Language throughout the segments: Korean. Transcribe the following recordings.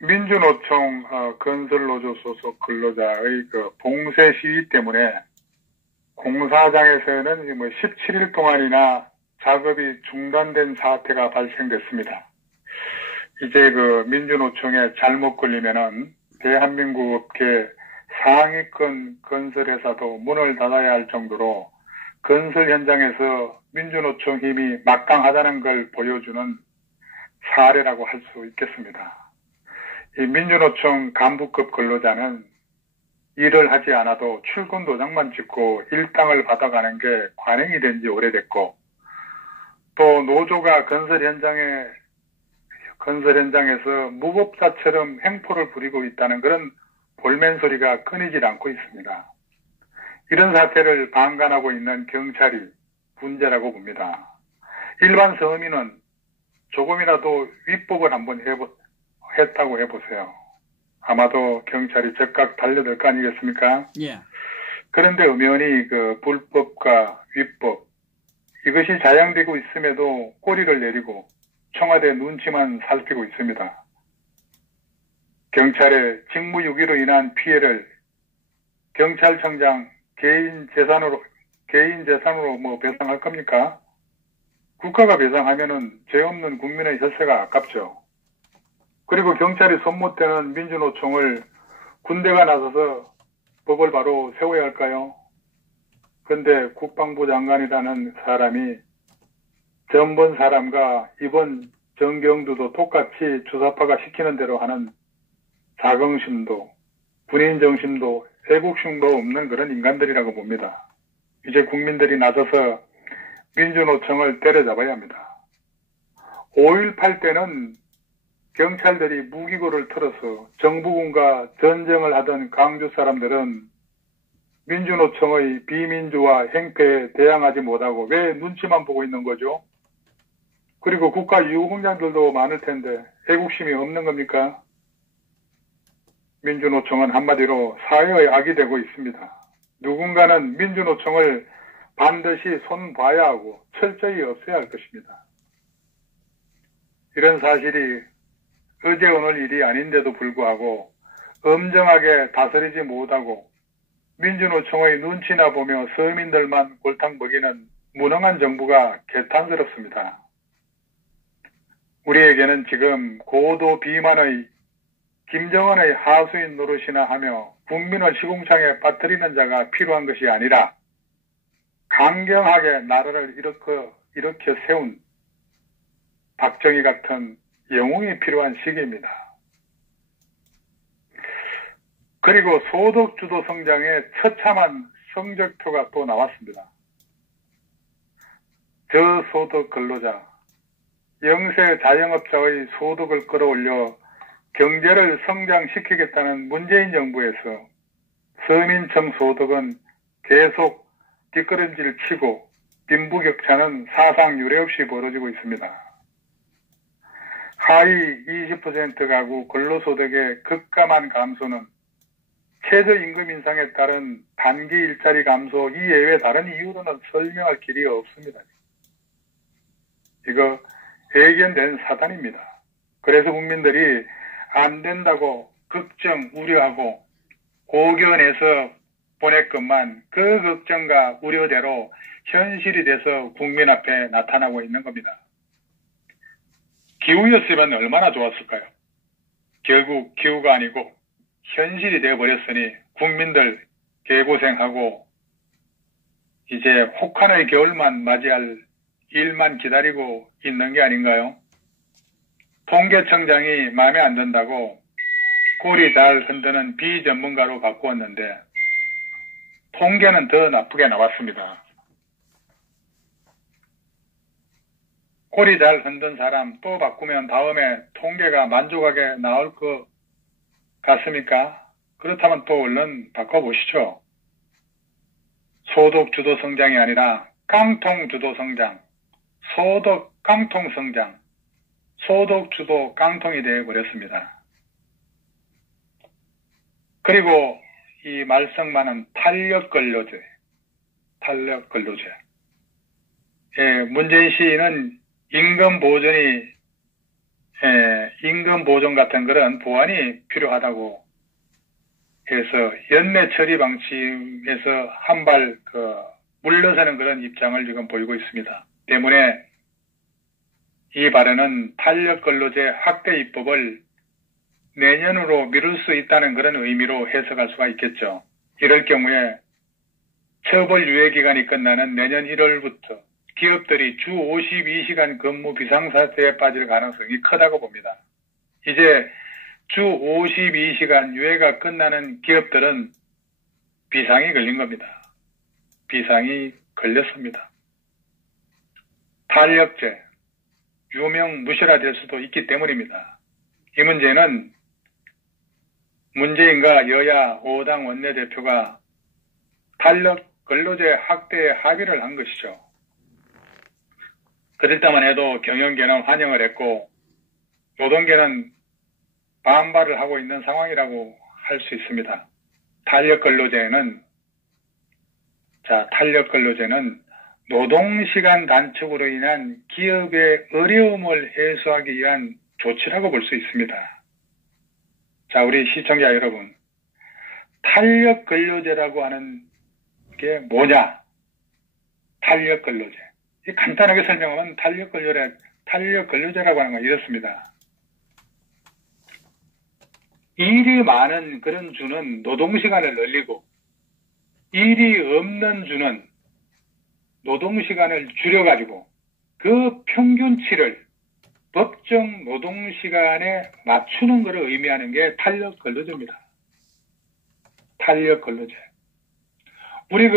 민주노총 건설노조 소속 근로자의 봉쇄 시위 때문에 공사장에서는 17일 동안이나 작업이 중단된 사태가 발생됐습니다. 이제 민주노총에 잘못 걸리면은 대한민국 업계 상위권 건설회사도 문을 닫아야 할 정도로 건설 현장에서 민주노총 힘이 막강하다는 걸 보여주는 사례라고 할 수 있겠습니다. 이 민주노총 간부급 근로자는 일을 하지 않아도 출근 도장만 찍고 일당을 받아가는 게 관행이 된 지 오래됐고, 또 노조가 건설 현장에서 무법자처럼 행포를 부리고 있다는 그런 볼멘 소리가 끊이질 않고 있습니다. 이런 사태를 방관하고 있는 경찰이 문제라고 봅니다. 일반 서민은 조금이라도 위법을 한번 했다고 해보세요. 아마도 경찰이 즉각 달려들 거 아니겠습니까? 예. 그런데 엄연히 불법과 위법, 이것이 자양되고 있음에도 꼬리를 내리고 청와대 눈치만 살피고 있습니다. 경찰의 직무유기로 인한 피해를 경찰청장 개인 재산으로 배상할 겁니까? 국가가 배상하면은 죄 없는 국민의 혈세가 아깝죠. 그리고 경찰이 손못대는 민주노총을 군대가 나서서 법을 바로 세워야 할까요? 그런데 국방부 장관이라는 사람이 전번 사람과 이번 정경두도 똑같이 주사파가 시키는 대로 하는 자긍심도 군인정심도 애국심도 없는 그런 인간들이라고 봅니다. 이제 국민들이 나서서 민주노총을 때려잡아야 합니다. 5.18 때는 경찰들이 무기고를 틀어서 정부군과 전쟁을 하던 광주 사람들은 민주노총의 비민주화 행태에 대항하지 못하고 왜 눈치만 보고 있는 거죠? 그리고 국가 유공장들도 많을 텐데 애국심이 없는 겁니까? 민주노총은 한마디로 사회의 악이 되고 있습니다. 누군가는 민주노총을 반드시 손봐야 하고 철저히 없애야 할 것입니다. 이런 사실이 어제 오늘 일이 아닌데도 불구하고 엄정하게 다스리지 못하고 민주노총의 눈치나 보며 서민들만 골탕 먹이는 무능한 정부가 개탄스럽습니다. 우리에게는 지금 고도 비만의 김정은의 하수인 노릇이나 하며 국민을 시궁창에 빠뜨리는 자가 필요한 것이 아니라 강경하게 나라를 일으켜 세운 박정희 같은 영웅이 필요한 시기입니다. 그리고 소득주도 성장의 처참한 성적표가 또 나왔습니다. 저소득 근로자, 영세 자영업자의 소득을 끌어올려 경제를 성장시키겠다는 문재인 정부에서 서민층 소득은 계속 뒷걸음질 치고 빈부격차는 사상 유례없이 벌어지고 있습니다. 하위 20% 가구 근로소득의 급감한 감소는 최저임금 인상에 따른 단기 일자리 감소 이외에 다른 이유로는 설명할 길이 없습니다. 이거 예견된 사단입니다. 그래서 국민들이 안 된다고 걱정, 우려하고 고견해서 보냈건만 그 걱정과 우려대로 현실이 돼서 국민 앞에 나타나고 있는 겁니다. 기후였으면 얼마나 좋았을까요? 결국 기후가 아니고 현실이 되어버렸으니 국민들 개고생하고 이제 혹한의 겨울만 맞이할 일만 기다리고 있는 게 아닌가요? 통계청장이 마음에 안 든다고 꼬리 잘 흔드는 비전문가로 바꾸었는데 통계는 더 나쁘게 나왔습니다. 꼬리 잘 흔든 사람 또 바꾸면 다음에 통계가 만족하게 나올 것 같습니까? 그렇다면 또 얼른 바꿔보시죠. 소득 주도 성장이 아니라 깡통 주도 성장, 소득 깡통 성장, 소득 주도 깡통이 되어버렸습니다. 그리고 이 말썽 많은 탄력 근로제. 예, 문재인 시인은 임금 보전이 임금 보존 같은 그런 보완이 필요하다고 해서 연내 처리 방침에서 한 발 물러서는 그런 입장을 지금 보이고 있습니다. 때문에 이 발언은 탄력근로제 확대 입법을 내년으로 미룰 수 있다는 그런 의미로 해석할 수가 있겠죠. 이럴 경우에 처벌 유예 기간이 끝나는 내년 1월부터 기업들이 주 52시간 근무 비상사태에 빠질 가능성이 크다고 봅니다. 이제 주 52시간 유예가 끝나는 기업들은 비상이 걸린 겁니다. 비상이 걸렸습니다. 탄력제, 유명무실화될 수도 있기 때문입니다. 이 문제는 문재인과 여야 5당 원내대표가 탄력 근로제 확대에 합의를 한 것이죠. 그럴 때만 해도 경영계는 환영을 했고 노동계는 반발을 하고 있는 상황이라고 할 수 있습니다. 탄력 근로제는 노동시간 단축으로 인한 기업의 어려움을 해소하기 위한 조치라고 볼 수 있습니다. 자, 우리 시청자 여러분, 탄력 근로제라고 하는 게 뭐냐? 탄력 근로제. 간단하게 설명하면 탄력 근로제라고 하는 건 이렇습니다. 일이 많은 그런 주는 노동시간을 늘리고 일이 없는 주는 노동시간을 줄여가지고 그 평균치를 법정 노동시간에 맞추는 것을 의미하는 게 탄력 근로제입니다. 탄력 근로제. 우리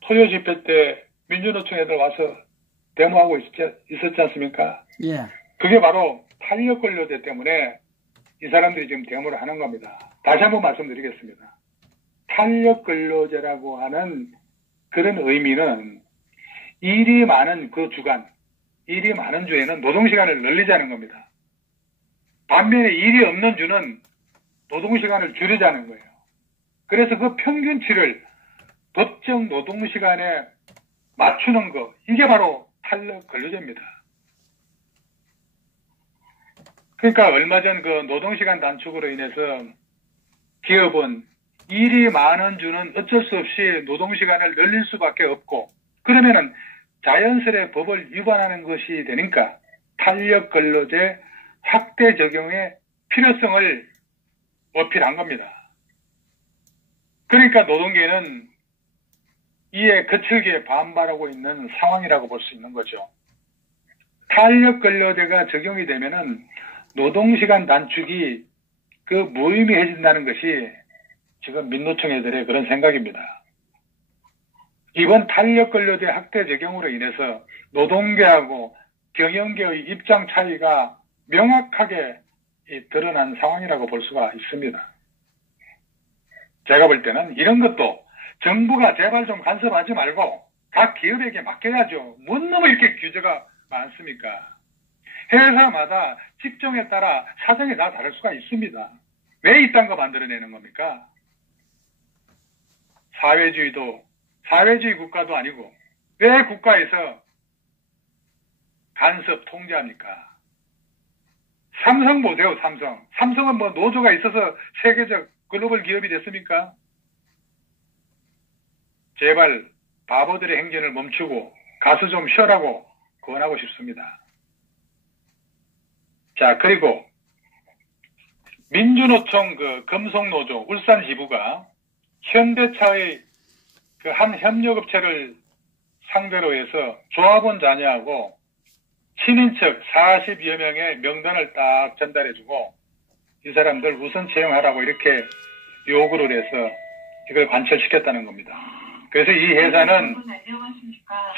토요 집회 때 민주노총 애들 와서 데모하고 있었지 않습니까? 예. 그게 바로 탄력 근로제 때문에 이 사람들이 지금 데모를 하는 겁니다. 다시 한번 말씀드리겠습니다. 탄력 근로제라고 하는 그런 의미는 일이 많은 그 주간, 일이 많은 주에는 노동시간을 늘리자는 겁니다. 반면에 일이 없는 주는 노동시간을 줄이자는 거예요. 그래서 그 평균치를 법정 노동시간에 맞추는 거, 이게 바로 탄력 근로제입니다. 그러니까 얼마 전 노동시간 단축으로 인해서 기업은 일이 많은 주는 어쩔 수 없이 노동시간을 늘릴 수밖에 없고, 그러면은 자연스레 법을 위반하는 것이 되니까 탄력 근로제 확대 적용의 필요성을 어필한 겁니다. 그러니까 노동계는 이에 거칠게 반발하고 있는 상황이라고 볼 수 있는 거죠. 탄력 근로제가 적용이 되면은 노동시간 단축이 무의미해진다는 것이 지금 민노총 애들의 그런 생각입니다. 이번 탄력 근로제 확대 적용으로 인해서 노동계하고 경영계의 입장 차이가 명확하게 드러난 상황이라고 볼 수가 있습니다. 제가 볼 때는 이런 것도 정부가 제발 좀 간섭하지 말고 각 기업에게 맡겨야죠. 뭔 놈의 이렇게 규제가 많습니까? 회사마다 직종에 따라 사정이 다 다를 수가 있습니다. 왜 이딴 거 만들어내는 겁니까? 사회주의 국가도 아니고 왜 국가에서 간섭 통제합니까? 삼성 보세요, 삼성. 삼성은 노조가 있어서 세계적 글로벌 기업이 됐습니까? 제발 바보들의 행진을 멈추고 가서 좀 쉬어라고 권하고 싶습니다. 자, 그리고 민주노총 금속노조 울산 지부가 현대차의 한 협력업체를 상대로 해서 조합원 자녀하고 친인척 40여 명의 명단을 딱 전달해주고 이 사람들 우선 채용하라고 이렇게 요구를 해서 이걸 관철시켰다는 겁니다. 그래서 이 회사는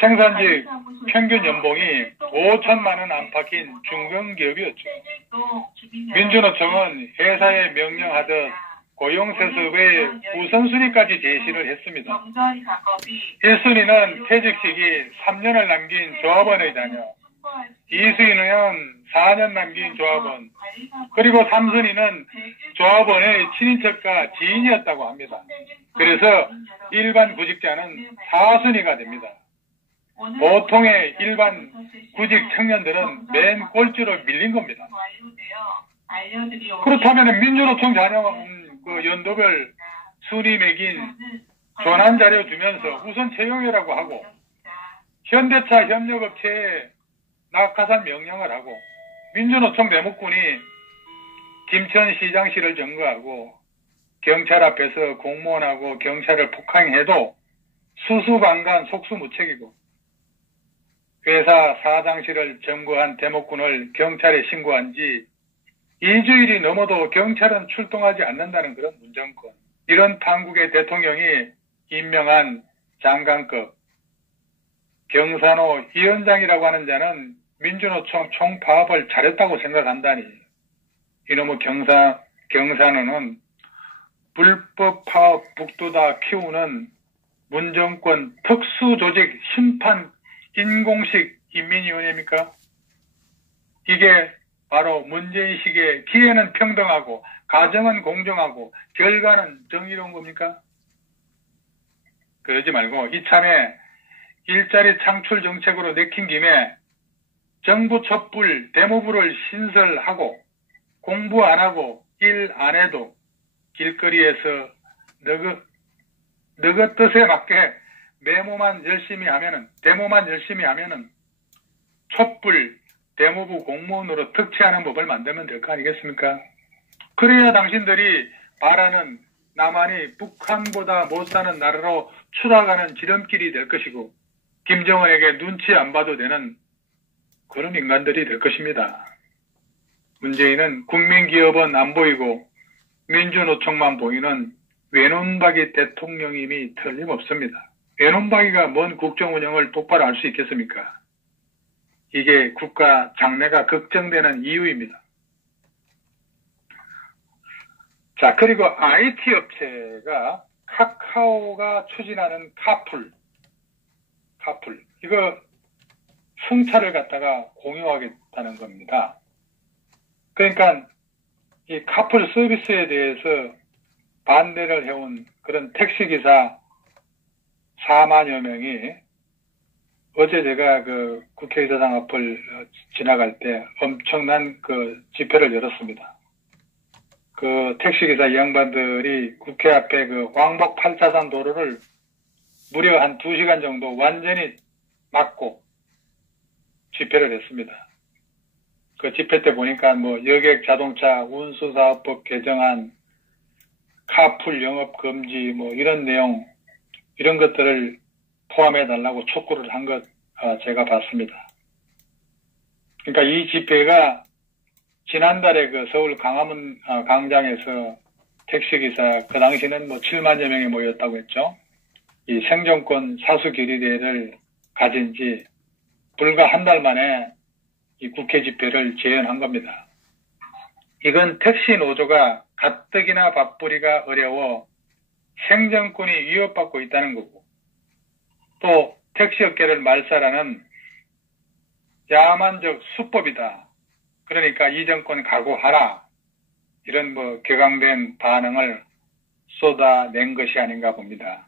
생산직 평균 연봉이 5천만 원 안팎인 중견기업이었죠. 민주노총은 회사에 명령하듯 고용세습의 우선순위까지 제시를 했습니다. 1순위는 퇴직 시기 3년을 남긴 조합원의 자녀, 2순위는 4년 남긴 조합원, 그리고 3순위는 조합원의 친인척과 지인이었다고 합니다. 그래서 일반 구직자는 4순위가 됩니다. 보통의 일반 구직 청년들은 맨 꼴찌로 밀린 겁니다. 그렇다면 민주노총 자녀는 그 연도별 순위 매긴 전환 자료 주면서 우선 채용이라고 하고 현대차 협력업체에 낙하산 명령을 하고 민주노총 대목군이 김천시장실을 점거하고 경찰 앞에서 공무원하고 경찰을 폭행해도 수수방관 속수무책이고 회사 사장실을 점거한 대목군을 경찰에 신고한 지 2주일이 넘어도 경찰은 출동하지 않는다는 그런 문정권. 이런 판국의 대통령이 임명한 장관급 경산호 위원장이라고 하는 자는 민주노총 총파업을 잘했다고 생각한다니 이놈의 경산호는 불법 파업 북두다 키우는 문정권 특수조직 심판 인공식 인민위원회입니까? 이게 바로 문재인식의 기회는 평등하고 가정은 공정하고 결과는 정의로운 겁니까? 그러지 말고 이참에 일자리 창출 정책으로 내킨 김에 정부 촛불 대모부를 신설하고 공부 안 하고 일 안 해도 길거리에서 너그 뜻에 맞게 데모만 열심히 하면은 촛불 대모부 공무원으로 특채하는 법을 만들면 될 거 아니겠습니까? 그래야 당신들이 바라는 남한이 북한보다 못 사는 나라로 추락하는 지름길이 될 것이고 김정은에게 눈치 안 봐도 되는 그런 인간들이 될 것입니다. 문재인은 국민기업은 안 보이고 민주노총만 보이는 외눈박이 대통령임이 틀림없습니다. 외눈박이가 뭔 국정운영을 똑바로 할 수 있겠습니까? 이게 국가 장래가 걱정되는 이유입니다. 자, 그리고 IT 업체가 카카오가 추진하는 카풀 이거 승차를 갖다가 공유하겠다는 겁니다. 그러니까 이 카풀 서비스에 대해서 반대를 해온 그런 택시기사 4만여 명이 어제 제가 그 국회의사당 앞을 지나갈 때 엄청난 그 집회를 열었습니다. 그 택시기사 이 양반들이 국회 앞에 그 왕복 8차선 도로를 무려 한 2시간 정도 완전히 막고 집회를 했습니다. 그 집회 때 보니까 뭐 여객 자동차 운수사업법 개정안, 카풀 영업 금지 뭐 이런 내용, 이런 것들을 포함해 달라고 촉구를 한 것 제가 봤습니다. 그러니까 이 집회가 지난달에 그 서울 광화문 광장에서 택시기사 그 당시는 뭐 7만여 명이 모였다고 했죠. 이 생존권 사수 결의대회를 가진 지 불과 한 달 만에 이 국회 집회를 재연한 겁니다. 이건 택시 노조가 가뜩이나 밥벌이가 어려워 생존권이 위협받고 있다는 거고, 또 택시업계를 말살하는 야만적 수법이다. 그러니까 이 정권 각오하라. 이런 뭐 격앙된 반응을 쏟아낸 것이 아닌가 봅니다.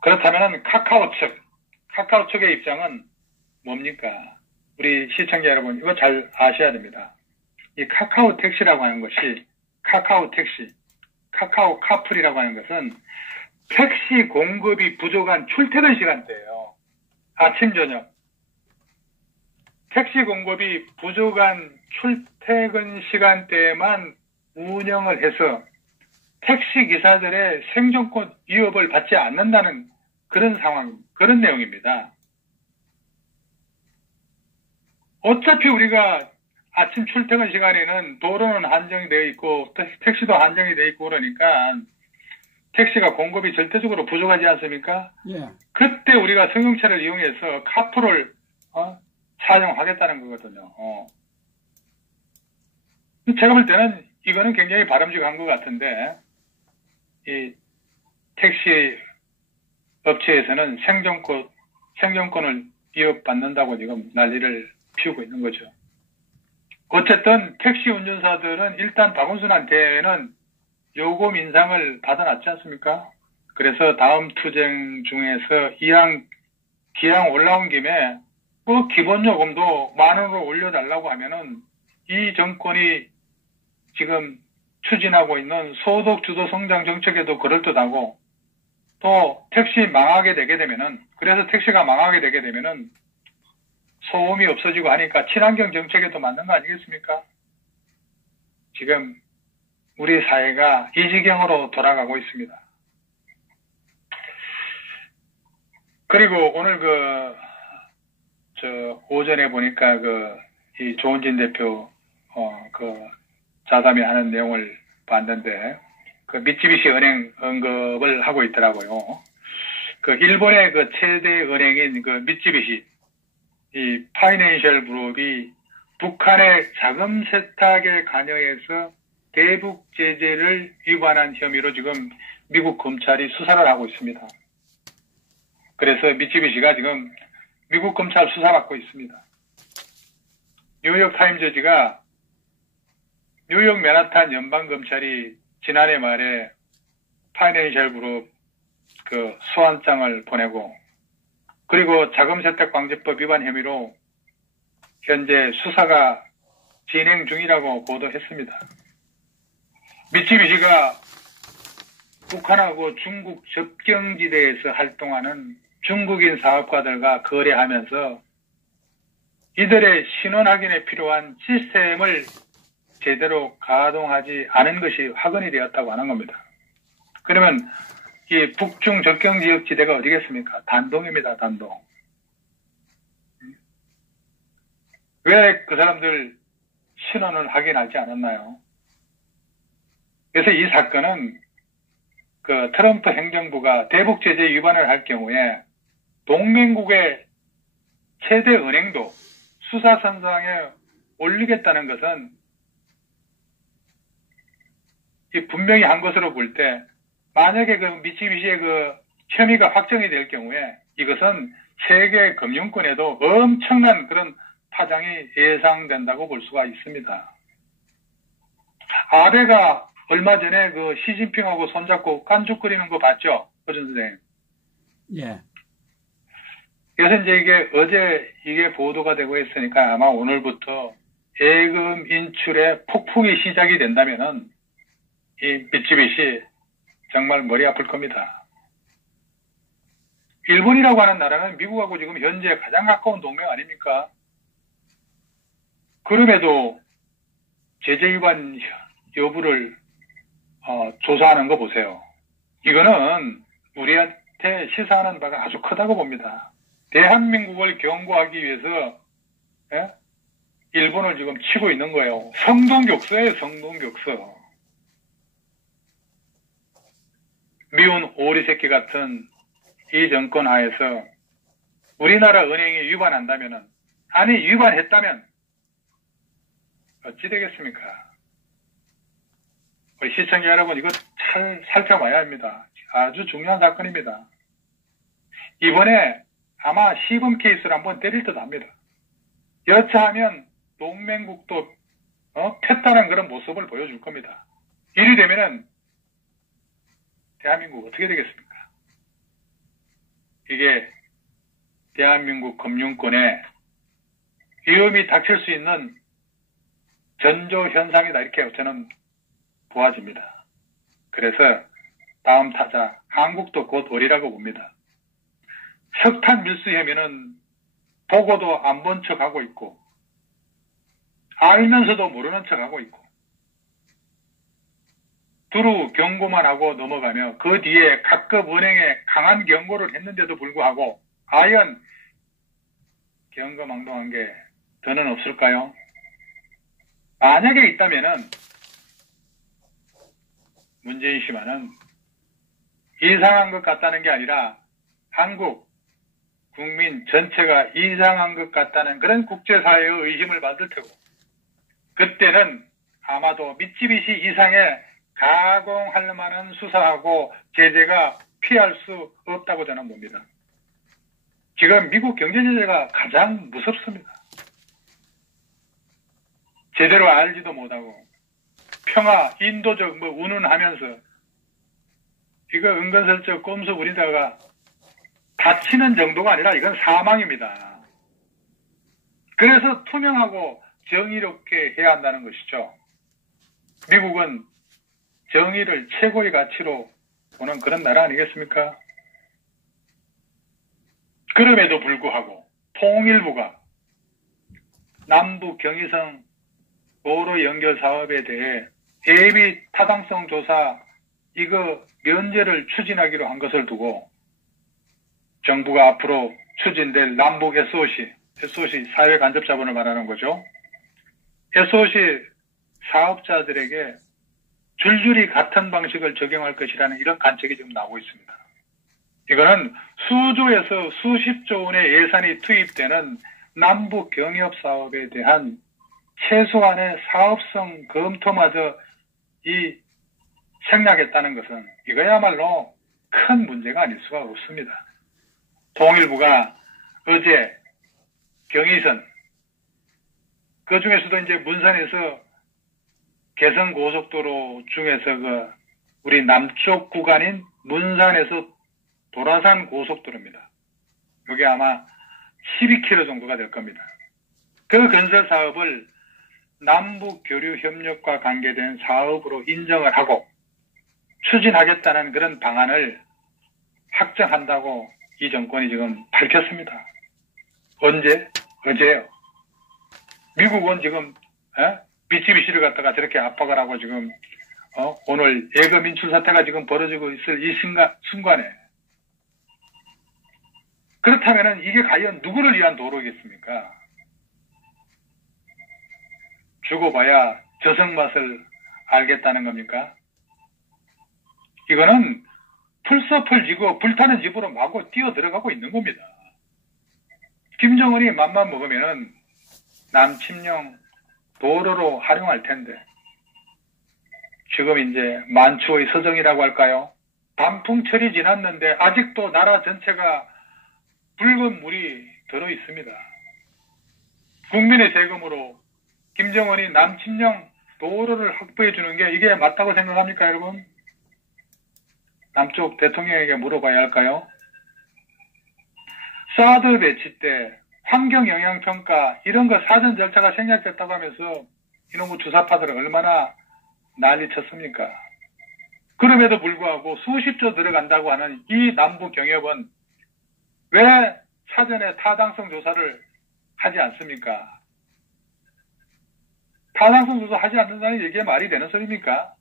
그렇다면 카카오 측의 입장은 뭡니까? 우리 시청자 여러분 이거 잘 아셔야 됩니다. 이 카카오 택시라고 하는 것이 카카오 택시, 카카오 카풀이라고 하는 것은 택시 공급이 부족한 출퇴근 시간대예요. 아침, 저녁. 택시 공급이 부족한 출퇴근 시간대에만 운영을 해서 택시 기사들의 생존권 위협을 받지 않는다는 그런 상황, 그런 내용입니다. 어차피 우리가 아침 출퇴근 시간에는 도로는 한정이 되어 있고 택시도 한정이 되어 있고 그러니까 택시가 공급이 절대적으로 부족하지 않습니까? 예. 그때 우리가 승용차를 이용해서 카풀을 사용하겠다는 거거든요. 제가 볼 때는 이거는 굉장히 바람직한 것 같은데 이 택시 업체에서는 생존권을 위협받는다고 지금 난리를 피우고 있는 거죠. 어쨌든 택시 운전사들은 일단 박원순한테는 요금 인상을 받아놨지 않습니까? 그래서 다음 투쟁 중에서 이왕 기왕 올라온 김에 그 기본 요금도 10,000원으로 올려달라고 하면은 이 정권이 지금 추진하고 있는 소득 주도 성장 정책에도 그럴듯하고 또 택시 망하게 되게 되면은 그래서 택시가 망하게 되게 되면은 소음이 없어지고 하니까 친환경 정책에도 맞는 거 아니겠습니까? 지금 우리 사회가 이 지경으로 돌아가고 있습니다. 그리고 오늘 오전에 보니까 이 조은진 대표, 자담회 하는 내용을 봤는데, 미쓰비시 은행 언급을 하고 있더라고요. 일본의 최대 은행인 미쓰비시, 이 파이낸셜 그룹이 북한의 자금 세탁에 관여해서 대북 제재를 위반한 혐의로 지금 미국 검찰이 수사를 하고 있습니다. 그래서 미쓰비시가 지금 미국 검찰 수사받고 있습니다. 뉴욕 타임즈지가 뉴욕 맨하탄 연방검찰이 지난해 말에 파이낸셜 그룹 소환장을 보내고 그리고 자금세탁방지법 위반 혐의로 현재 수사가 진행 중이라고 보도했습니다. 미쓰비시가 북한하고 중국 접경지대에서 활동하는 중국인 사업가들과 거래하면서 이들의 신원 확인에 필요한 시스템을 제대로 가동하지 않은 것이 확인이 되었다고 하는 겁니다. 그러면 이 북중 접경지역 지대가 어디겠습니까? 단동입니다, 단동. 왜 그 사람들 신원을 확인하지 않았나요? 그래서 이 사건은 트럼프 행정부가 대북 제재 위반을 할 경우에 동맹국의 최대 은행도 수사선상에 올리겠다는 것은 분명히 한 것으로 볼 때 만약에 미쓰비시의 혐의가 확정이 될 경우에 이것은 세계 금융권에도 엄청난 그런 파장이 예상된다고 볼 수가 있습니다. 아베가 얼마 전에 시진핑하고 손잡고 깐죽거리는 거 봤죠? 허준 선생님. 예. 그래서 이제 어제 이게 보도가 되고 있으니까 아마 오늘부터 예금 인출의 폭풍이 시작이 된다면은 이 미쓰비시 정말 머리 아플 겁니다. 일본이라고 하는 나라는 미국하고 지금 현재 가장 가까운 동맹 아닙니까? 그럼에도 제재 위반 여부를 조사하는 거 보세요. 이거는 우리한테 시사하는 바가 아주 크다고 봅니다. 대한민국을 경고하기 위해서 일본을 지금 치고 있는 거예요. 성동격서예요, 성동격서. 미운 오리 새끼 같은 이 정권 하에서 우리나라 은행이 위반한다면은, 아니 위반했다면 어찌 되겠습니까? 우리 시청자 여러분 이거 잘 살펴봐야 합니다. 아주 중요한 사건입니다. 이번에 아마 시범 케이스를 한번 때릴 듯 합니다. 여차하면 동맹국도 폈다는 그런 모습을 보여줄 겁니다. 이리 되면은 대한민국 어떻게 되겠습니까? 이게 대한민국 금융권에 위험이 닥칠 수 있는 전조 현상이다 이렇게 저는 보아집니다. 그래서 다음 타자 한국도 곧 오리라고 봅니다. 석탄 밀수 혐의는 보고도 안 본 척하고 있고 알면서도 모르는 척하고 있고 두루 경고만 하고 넘어가며 그 뒤에 각급 은행에 강한 경고를 했는데도 불구하고 과연 경거망동한 게 더는 없을까요? 만약에 있다면은 문재인 씨만은 이상한 것 같다는 게 아니라 한국 국민 전체가 이상한 것 같다는 그런 국제사회의 의심을 받을 테고 그때는 아마도 미쓰비시 이상의 가공할 만한 수사하고 제재가 피할 수 없다고 저는 봅니다. 지금 미국 경제제재가 가장 무섭습니다. 제대로 알지도 못하고 평화, 인도적 운운하면서 이거 은근슬쩍 꼼수 부리다가 다치는 정도가 아니라 이건 사망입니다. 그래서 투명하고 정의롭게 해야 한다는 것이죠. 미국은 정의를 최고의 가치로 보는 그런 나라 아니겠습니까? 그럼에도 불구하고 통일부가 남북 경의선 도로 연결 사업에 대해 예비 타당성 조사 이거 면제를 추진하기로 한 것을 두고 정부가 앞으로 추진될 남북 SOC 사회 간접 자본을 말하는 거죠. SOC 사업자들에게 줄줄이 같은 방식을 적용할 것이라는 이런 관측이 지금 나오고 있습니다. 이거는 수조에서 수십조 원의 예산이 투입되는 남북 경협 사업에 대한 최소한의 사업성 검토마저 이 생략했다는 것은 이거야말로 큰 문제가 아닐 수가 없습니다. 통일부가 어제 경의선 그 중에서도 이제 문산에서 개성고속도로 중에서 우리 남쪽 구간인 문산에서 도라산 고속도로입니다. 여기 아마 12km 정도가 될 겁니다. 그 건설 사업을 남북 교류 협력과 관계된 사업으로 인정을 하고 추진하겠다는 그런 방안을 확정한다고 이 정권이 지금 밝혔습니다. 언제? 어제요. 미국은 지금 미쓰비시를 갖다가 저렇게 압박을 하고 지금 오늘 예금 인출 사태가 지금 벌어지고 있을 이 순간에 그렇다면은 이게 과연 누구를 위한 도로겠습니까? 죽어봐야 저승맛을 알겠다는 겁니까? 이거는 풀섭을 지고 불타는 집으로 마구 뛰어 들어가고 있는 겁니다. 김정은이 맘만 먹으면은 남침령 도로로 활용할 텐데 지금 이제 만추의 서정이라고 할까요? 단풍철이 지났는데 아직도 나라 전체가 붉은 물이 들어 있습니다. 국민의 세금으로 김정은이 남침령 도로를 확보해 주는 게 이게 맞다고 생각합니까, 여러분? 남쪽 대통령에게 물어봐야 할까요? 사드 배치 때 환경영향평가 이런 거 사전 절차가 생략됐다고 하면서 이놈의 주사파들은 얼마나 난리 쳤습니까? 그럼에도 불구하고 수십조 들어간다고 하는 이 남북 경협은 왜 사전에 타당성 조사를 하지 않습니까? 타당성 조사 하지 않는다는 얘기가 말이 되는 소리입니까?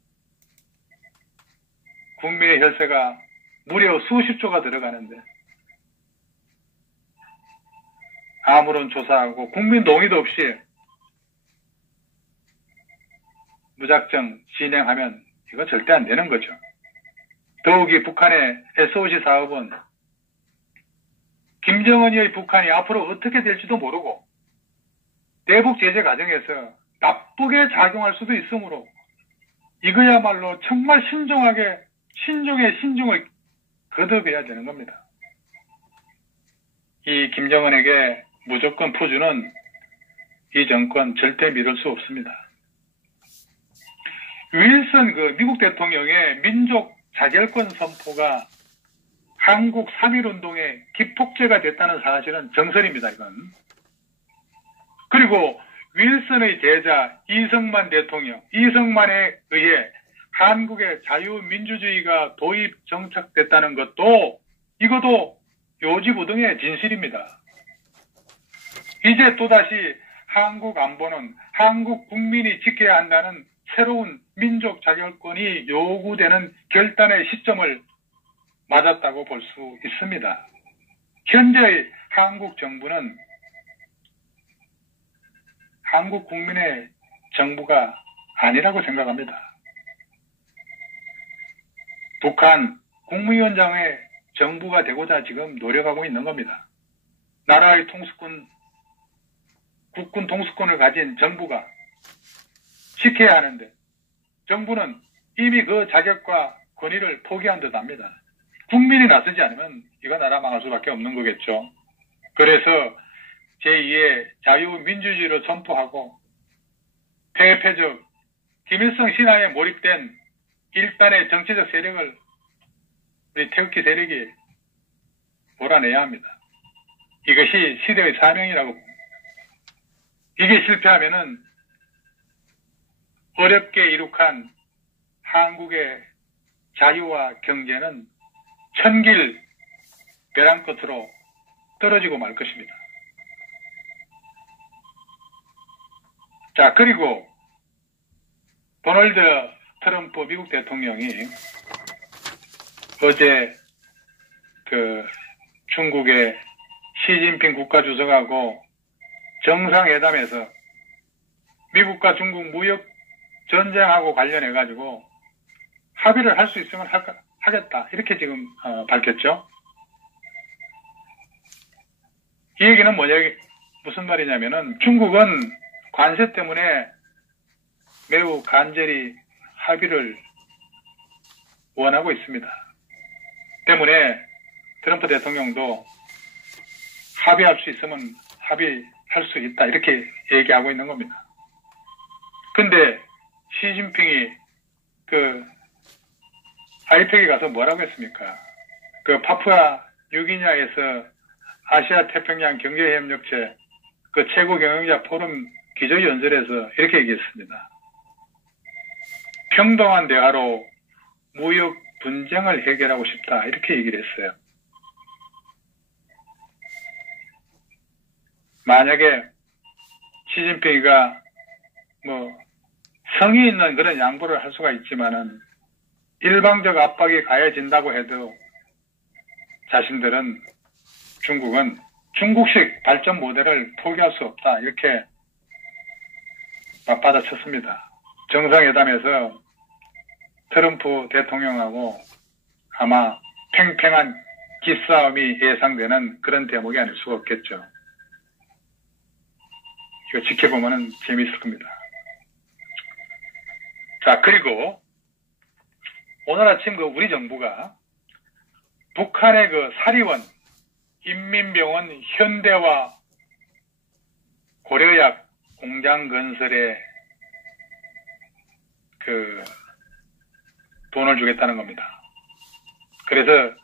국민의 혈세가 무려 수십조가 들어가는데 아무런 조사하고 국민 동의도 없이 무작정 진행하면 이거 절대 안 되는 거죠. 더욱이 북한의 SOC 사업은 김정은의 북한이 앞으로 어떻게 될지도 모르고 대북 제재 과정에서 나쁘게 작용할 수도 있으므로 이거야말로 정말 신중의 신중을 거듭해야 되는 겁니다. 이 김정은에게 무조건 포주는 이 정권 절대 믿을 수 없습니다. 윌슨 미국 대통령의 민족 자결권 선포가 한국 3.1운동의 기폭제가 됐다는 사실은 정설입니다, 이건. 그리고 윌슨의 제자 이승만 대통령, 이승만에 의해 한국의 자유민주주의가 도입 정착됐다는 것도 이것도 요지부동의 진실입니다. 이제 또다시 한국 안보는 한국 국민이 지켜야 한다는 새로운 민족 자결권이 요구되는 결단의 시점을 맞았다고 볼 수 있습니다. 현재의 한국 정부는 한국 국민의 정부가 아니라고 생각합니다. 북한 국무위원장의 정부가 되고자 지금 노력하고 있는 겁니다. 나라의 국군 통수권을 가진 정부가 지켜야 하는데 정부는 이미 그 자격과 권위를 포기한 듯 합니다. 국민이 나서지 않으면 이거 나라 망할 수밖에 없는 거겠죠. 그래서 제2의 자유민주주의를 선포하고 폐폐적 김일성 신화에 몰입된 일단의 정치적 세력을 우리 태극기 세력이 몰아내야 합니다. 이것이 시대의 사명이라고 봅니다. 이게 실패하면은 어렵게 이룩한 한국의 자유와 경제는 천길 벼랑 끝으로 떨어지고 말 것입니다. 자, 그리고 도널드 트럼프 미국 대통령이 어제 중국의 시진핑 국가주석하고 정상회담에서 미국과 중국 무역 전쟁하고 관련해 가지고 합의를 할 수 있으면 하겠다 이렇게 지금 밝혔죠. 이 얘기는 무슨 말이냐면은 중국은 관세 때문에 매우 간절히 합의를 원하고 있습니다. 때문에 트럼프 대통령도 합의할 수 있으면 합의할 수 있다 이렇게 얘기하고 있는 겁니다. 근데 시진핑이 아이펙에 가서 뭐라고 했습니까? 파푸아 뉴기니아에서 아시아 태평양 경제협력체 최고 경영자 포럼 기조연설에서 이렇게 얘기했습니다. 평등한 대화로 무역 분쟁을 해결하고 싶다 이렇게 얘기를 했어요. 만약에 시진핑이가 성의 있는 그런 양보를 할 수가 있지만은 일방적 압박이 가해진다고 해도 자신들은 중국은 중국식 발전 모델을 포기할 수 없다 이렇게 맞받아쳤습니다. 정상회담에서 트럼프 대통령하고 아마 팽팽한 기싸움이 예상되는 그런 대목이 아닐 수가 없겠죠. 이거 지켜보면 재미있을 겁니다. 자, 그리고 오늘 아침 우리 정부가 북한의 사리원, 인민병원, 현대와 고려약 공장 건설에 돈을 주겠다는 겁니다. 그래서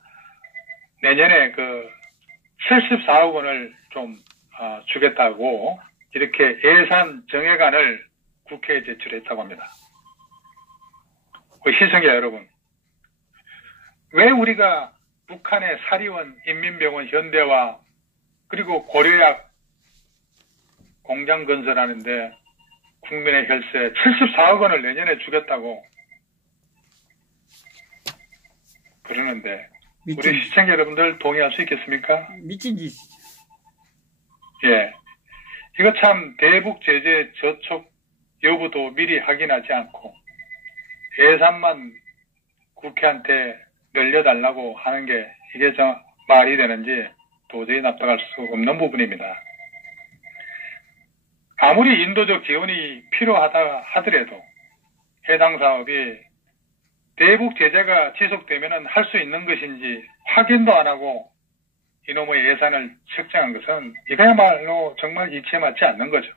내년에 74억 원을 좀 주겠다고 이렇게 예산 정액안을 국회에 제출했다고 합니다. 시청자 여러분, 왜 우리가 북한의 사리원, 인민병원, 현대와 그리고 고려약 공장 건설하는데 국민의 혈세 74억 원을 내년에 주겠다고 그러는데 우리 시청자 여러분들 동의할 수 있겠습니까? 미친 짓. 예, 이거 참 대북 제재 저촉 여부도 미리 확인하지 않고 예산만 국회한테 늘려달라고 하는 게 이게 말이 되는지 도저히 납득할 수 없는 부분입니다. 아무리 인도적 지원이 필요하다 하더라도 해당 사업이 대북 제재가 지속되면 할 수 있는 것인지 확인도 안 하고 이놈의 예산을 책정한 것은 이거야말로 정말 이치에 맞지 않는 거죠.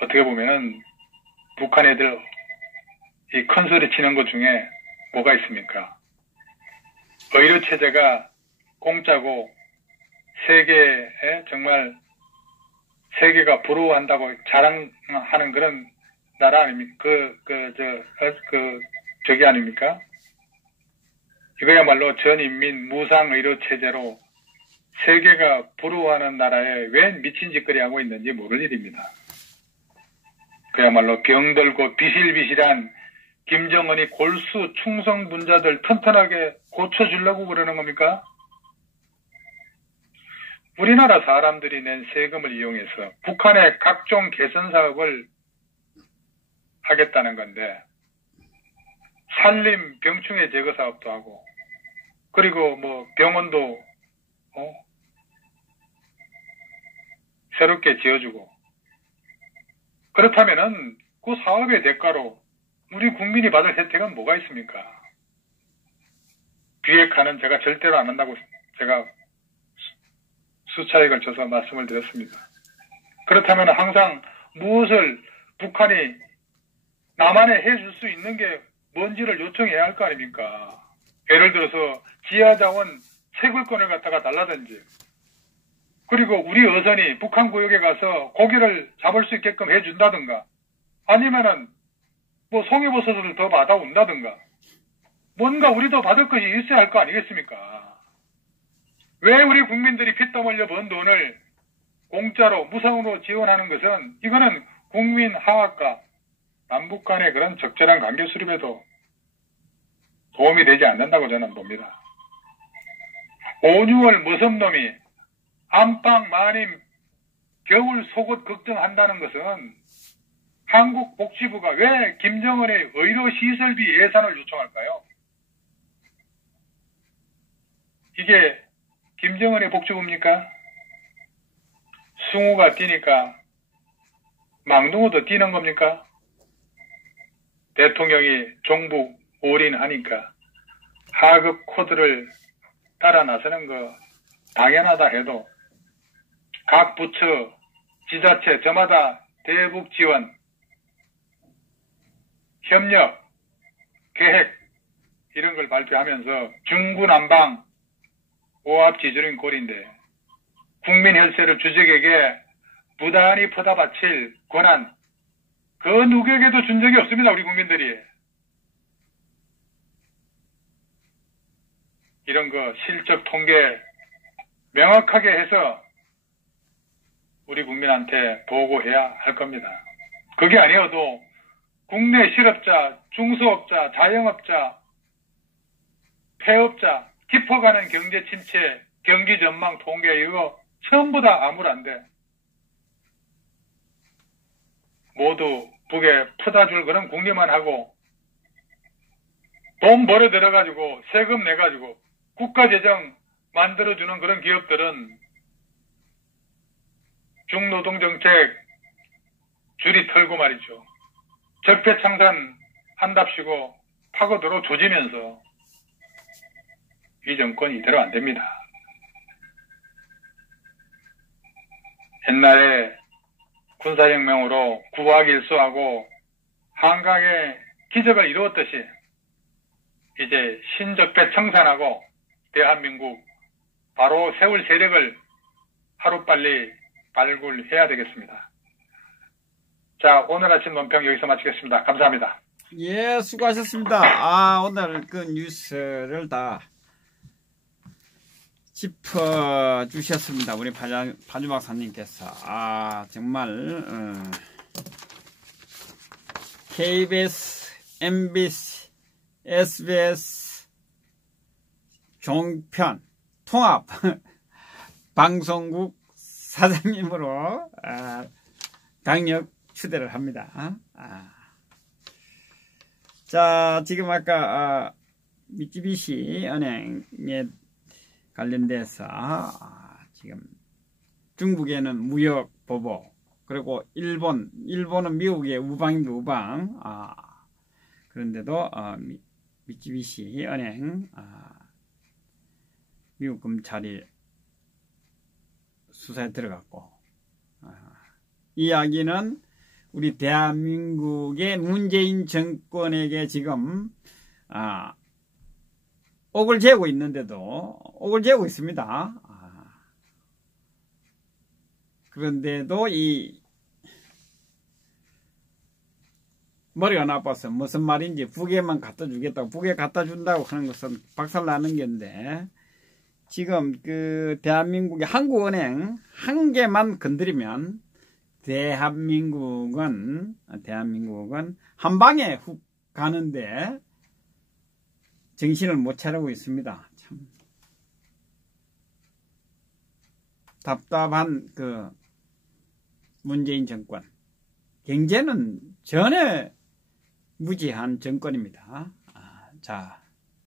어떻게 보면은 북한 애들 이 큰 소리 치는 것 중에 뭐가 있습니까? 의료 체제가 공짜고 정말 세계가 부러워한다고 자랑하는 그런 나라 아닙니까? 저기 아닙니까? 이거야말로 전인민 무상 의료 체제로 세계가 부러워하는 나라에 왜 미친 짓거리 하고 있는지 모를 일입니다. 그야말로 병들고 비실비실한 김정은이 골수 충성 분자들 튼튼하게 고쳐주려고 그러는 겁니까? 우리나라 사람들이 낸 세금을 이용해서 북한의 각종 개선 사업을 하겠다는 건데 산림 병충해 제거 사업도 하고 그리고 병원도 새롭게 지어주고 그렇다면은 그 사업의 대가로 우리 국민이 받을 혜택은 뭐가 있습니까? 비핵화는 제가 절대로 안 한다고 제가 수차에 걸쳐서 말씀을 드렸습니다. 그렇다면 항상 무엇을 북한이 남한에 해줄 수 있는 게 뭔지를 요청해야 할 거 아닙니까? 예를 들어서 지하자원 채굴권을 갖다가 달라든지, 그리고 우리 어선이 북한 구역에 가서 고기를 잡을 수 있게끔 해준다든가, 아니면은 뭐 송이버섯을 더 받아온다든가, 뭔가 우리도 받을 것이 있어야 할 거 아니겠습니까? 왜 우리 국민들이 피땀 흘려 번 돈을 공짜로 무상으로 지원하는 것은, 이거는 국민 하악과 남북 간의 그런 적절한 관계 수립에도 도움이 되지 않는다고 저는 봅니다. 5, 6월 머슴놈이 안방 마님 겨울 속옷 걱정한다는 것은, 한국 복지부가 왜 김정은의 의료 시설비 예산을 요청할까요? 이게 김정은의 복지부입니까? 숭우가 뛰니까 망둥어도 뛰는 겁니까? 대통령이 종북 올인하니까 하급 코드를 따라 나서는 거 당연하다 해도, 각 부처, 지자체 저마다 대북 지원, 협력, 계획 이런 걸 발표하면서 중구난방 오합지졸인 꼴인데, 국민 혈세를 주적에게 부단히 퍼다 바칠 권한, 그 누구에게도 준 적이 없습니다. 우리 국민들이. 이런 거 실적 통계 명확하게 해서 우리 국민한테 보고해야 할 겁니다. 그게 아니어도 국내 실업자, 중소업자, 자영업자, 폐업자, 깊어가는 경제 침체, 경기 전망 통계 이거 전부 다 암울한데, 모두 북에 퍼다 줄 그런 궁리만 하고 돈 벌어 들어가지고 세금 내가지고 국가재정 만들어주는 그런 기업들은 중노동정책 줄이 털고 말이죠. 적폐청산 한답시고 파고들어 조지면서 이 정권이 이대로 안 됩니다. 옛날에 군사혁명으로 구화길수하고 한강의 기적을 이루었듯이 이제 신적폐 청산하고 대한민국 바로 세울 세력을 하루빨리 발굴해야 되겠습니다. 자, 오늘 아침 논평 여기서 마치겠습니다. 감사합니다. 예, 수고하셨습니다. 오늘 그 뉴스를 다 짚어주셨습니다. 우리 파주 박사님께서. 정말, KBS, MBC, SBS, 종편, 통합, 방송국 사장님으로, 강력 추대를 합니다. 자, 지금 아까, 미쯔비시 은행에 관련돼서 지금 중국에는 무역 보복, 그리고 일본은 미국의 우방입니다. 우방. 그런데도 미쯔비시 은행 미국 검찰이 수사에 들어갔고, 이 이야기는 우리 대한민국의 문재인 정권에게 지금 옥을 재고 있는데도, 옥을 재고 있습니다. 그런데도 이 머리가 나빠서 무슨 말인지 북에만 갖다 주겠다고, 북에 갖다 준다고 하는 것은 박살나는 건데, 지금 그 대한민국의 한국은행 한 개만 건드리면 대한민국은 한 방에 훅 가는데 정신을 못 차리고 있습니다. 참 답답한 그 문재인 정권. 경제는 전혀 무지한 정권입니다. 자,